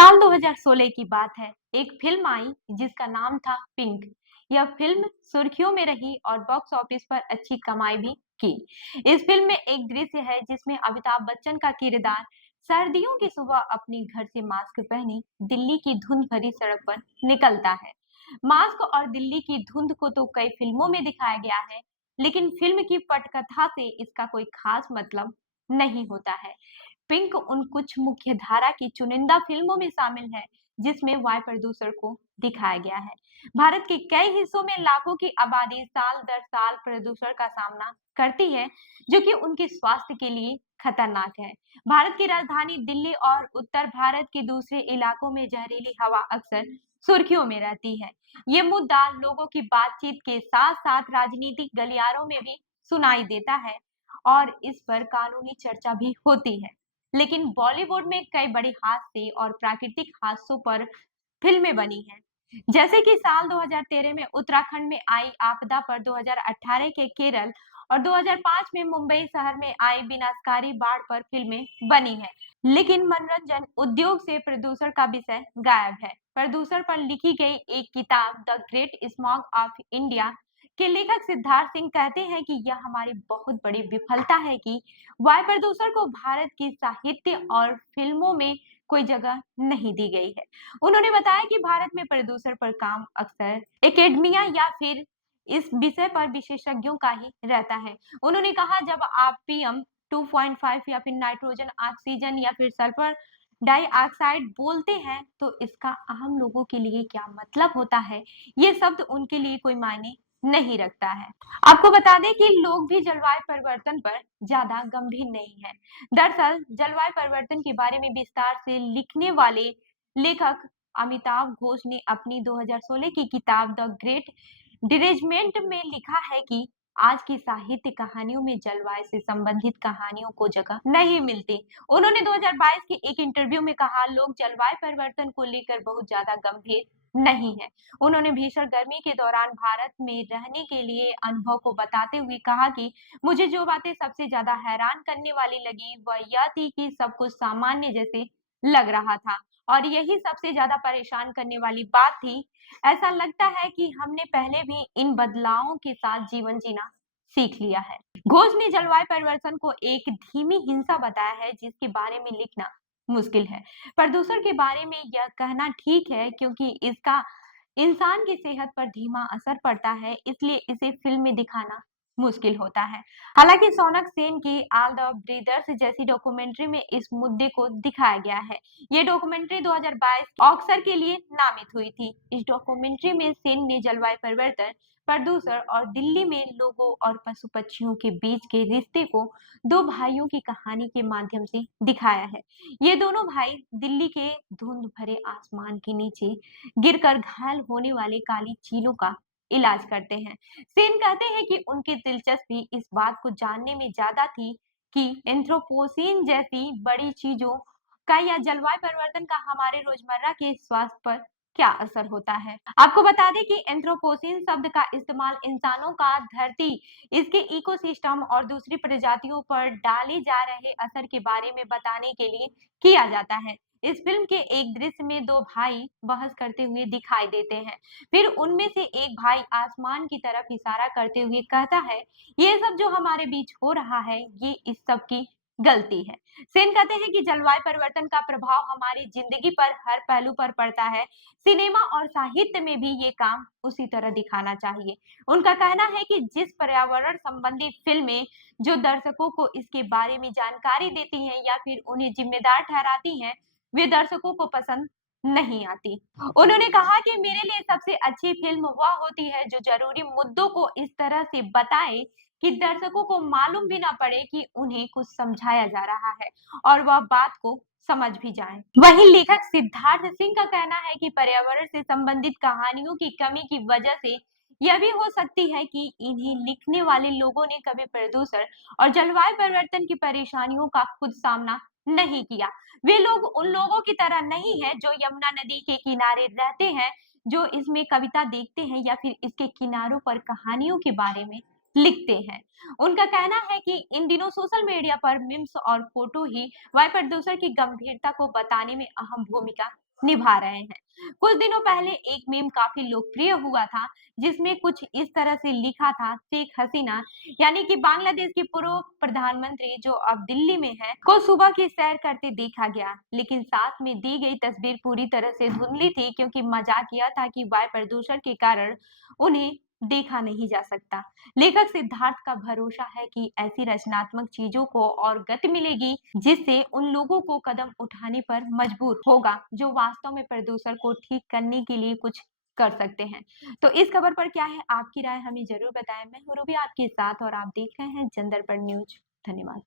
साल 2016 की बात है। एक फिल्म आई जिसका नाम था पिंक। यह फिल्म सुर्खियों में रही और बॉक्स ऑफिस पर अच्छी कमाई भी की। इस फिल्म में एक दृश्य है जिसमें अमिताभ बच्चन का किरदार सर्दियों की सुबह अपने घर से मास्क पहने दिल्ली की धुंध भरी सड़क पर निकलता है। मास्क और दिल्ली की धुंध को तो कई फिल्मों में दिखाया गया है, लेकिन फिल्म की पटकथा से इसका कोई खास मतलब नहीं होता है। पिंक उन कुछ मुख्य धारा की चुनिंदा फिल्मों में शामिल है जिसमें वायु प्रदूषण को दिखाया गया है। भारत के कई हिस्सों में लाखों की आबादी साल दर साल प्रदूषण का सामना करती है, जो कि उनके स्वास्थ्य के लिए खतरनाक है। भारत की राजधानी दिल्ली और उत्तर भारत के दूसरे इलाकों में जहरीली हवा अक्सर सुर्खियों में रहती है। ये मुद्दा लोगों की बातचीत के साथ साथ राजनीतिक गलियारों में भी सुनाई देता है और इस पर कानूनी चर्चा भी होती है। लेकिन बॉलीवुड में कई बड़े हादसे और प्राकृतिक हादसों पर फिल्में बनी हैं। जैसे कि साल 2013 में उत्तराखंड में आई आपदा पर 2018 के केरल और 2005 में मुंबई शहर में आई विनाशकारी बाढ़ पर फिल्में बनी हैं। लेकिन मनोरंजन उद्योग से प्रदूषण का विषय गायब है। प्रदूषण पर लिखी गई एक किताब the great smog of India के लेखक सिद्धार्थ सिंह कहते हैं कि यह हमारी बहुत बड़ी विफलता है कि वायु प्रदूषण को भारत की साहित्य और फिल्मों में कोई जगह नहीं दी गई है। उन्होंने बताया कि भारत में प्रदूषण पर काम अक्सर एकेडमिया या फिर इस विषय पर विशेषज्ञों का ही रहता है। उन्होंने कहा, जब आप पीएम 2.5 या फिर नाइट्रोजन ऑक्सीजन या फिर सल्फर डाइऑक्साइड बोलते हैं तो इसका आम लोगों के लिए क्या मतलब होता है, ये शब्द उनके लिए कोई मायने नहीं रखता है। आपको बता दें कि लोग भी जलवायु परिवर्तन पर ज्यादा गंभीर नहीं है। दरअसल जलवायु परिवर्तन के बारे में विस्तार से लिखने वाले लेखक अमिताभ घोष ने अपनी 2016 की किताब द ग्रेट डिरेजमेंट में लिखा है कि आज की साहित्य कहानियों में जलवायु से संबंधित कहानियों को जगह नहीं मिलती। उन्होंने 2022 के एक इंटरव्यू में कहा, लोग जलवायु परिवर्तन को लेकर बहुत ज्यादा गंभीर नहीं है। उन्होंने भीषण गर्मी के दौरान भारत में रहने के लिए अनुभव को बताते हुए कहा कि मुझे जो बातें सबसे ज्यादा हैरान करने वाली लगी वह यह थी कि सब कुछ सामान्य जैसे लग रहा था और यही सबसे ज्यादा परेशान करने वाली बात थी। ऐसा लगता है कि हमने पहले भी इन बदलावों के साथ जीवन जीना सीख लिया है। घोष ने जलवायु परिवर्तन को एक धीमी हिंसा बताया है जिसके बारे में लिखना मुश्किल है। प्रदूषण के बारे में यह कहना ठीक है क्योंकि इसका इंसान की सेहत पर धीमा असर पड़ता है, इसलिए इसे फिल्म में दिखाना मुश्किल होता है। हालांकि सोनक सेन की ऑल द ब्रीदर्स जैसी डॉक्यूमेंट्री में इस मुद्दे को दिखाया गया है। ये डॉक्यूमेंट्री 2022 ऑस्कर के लिए नामित हुई थी। इस डॉक्यूमेंट्री में सेन ने जलवायु परिवर्तन, प्रदूषण और दिल्ली में लोगों और पशु पक्षियों के बीच के रिश्ते को दो भाइयों की कहानी के माध्यम से दिखाया है। ये दोनों भाई दिल्ली के धुंध भरे आसमान के नीचे गिरकर घायल होने वाले काली चीलों का इलाज करते हैं। सेन कहते हैं कि उनकी दिलचस्पी इस बात को जानने में ज्यादा थी कि एंथ्रोपोसीन जैसी बड़ी चीजों का या जलवायु परिवर्तन का हमारे रोजमर्रा के स्वास्थ्य पर क्या असर होता है। आपको बता दें कि एंथ्रोपोसीन शब्द का इस्तेमाल इंसानों का धरती, इसके इकोसिस्टम और दूसरी प्रजातियों पर डाले जा रहे असर के बारे में बताने के लिए किया जाता है। इस फिल्म के एक दृश्य में दो भाई बहस करते हुए दिखाई देते हैं। फिर उनमें से एक भाई आसमान की तरफ इशारा करते हुए कहता है, ये सब जो हमारे बीच हो रहा है ये इस सब की गलती है। सेन कहते हैं कि जलवायु परिवर्तन का प्रभाव हमारी जिंदगी पर हर पहलू पर पड़ता है। सिनेमा और साहित्य में भी ये काम उसी तरह दिखाना चाहिए। उनका कहना है कि जिस पर्यावरण संबंधी फिल्में जो दर्शकों को इसके बारे में जानकारी देती हैं या फिर उन्हें जिम्मेदार ठहराती हैं, वे दर्शकों को पसंद नहीं आती। उन्होंने कहा कि मेरे लिए सबसे अच्छी फिल्म वह होती है जो जरूरी मुद्दों को इस तरह से बताए कि दर्शकों को मालूम भी ना पड़े कि उन्हें कुछ समझाया जा रहा है और वह बात को समझ भी जाएं। वहीं लेखक सिद्धार्थ सिंह का कहना है कि पर्यावरण से संबंधित कहानियों की कमी की वजह से यह भी हो सकती है कि इन्हें लिखने वाले लोगों ने कभी प्रदूषण और जलवायु परिवर्तन की परेशानियों का खुद सामना नहीं किया। वे लोग उन लोगों की तरह नहीं है जो यमुना नदी के किनारे रहते हैं, जो इसमें कविता देखते हैं या फिर इसके किनारों पर कहानियों के बारे में लिखते हैं। उनका कहना है कि इन दिनों सोशल मीडिया पर मीम्स और फोटो ही वायु प्रदूषण की गंभीरता को बताने में अहम भूमिका निभा रहे हैं। कुछ दिनों पहले एक मीम काफी लोकप्रिय हुआ था, जिसमें कुछ इस तरह से लिखा था, शेख हसीना यानी कि बांग्लादेश की पूर्व प्रधानमंत्री जो अब दिल्ली में है, को सुबह की सैर करते देखा गया। लेकिन साथ में दी गई तस्वीर पूरी तरह से धुंधली थी, क्योंकि मजाक किया था कि वायु प्रदूषण के कारण उन्हें देखा नहीं जा सकता। लेखक सिद्धार्थ का भरोसा है कि ऐसी रचनात्मक चीजों को और गति मिलेगी, जिससे उन लोगों को कदम उठाने पर मजबूर होगा जो वास्तव में प्रदूषण को ठीक करने के लिए कुछ कर सकते हैं। तो इस खबर पर क्या है आपकी राय, हमें जरूर बताएं। मैं हूं रूबी आपके साथ और आप देख रहे हैं जनदर्पण न्यूज। धन्यवाद।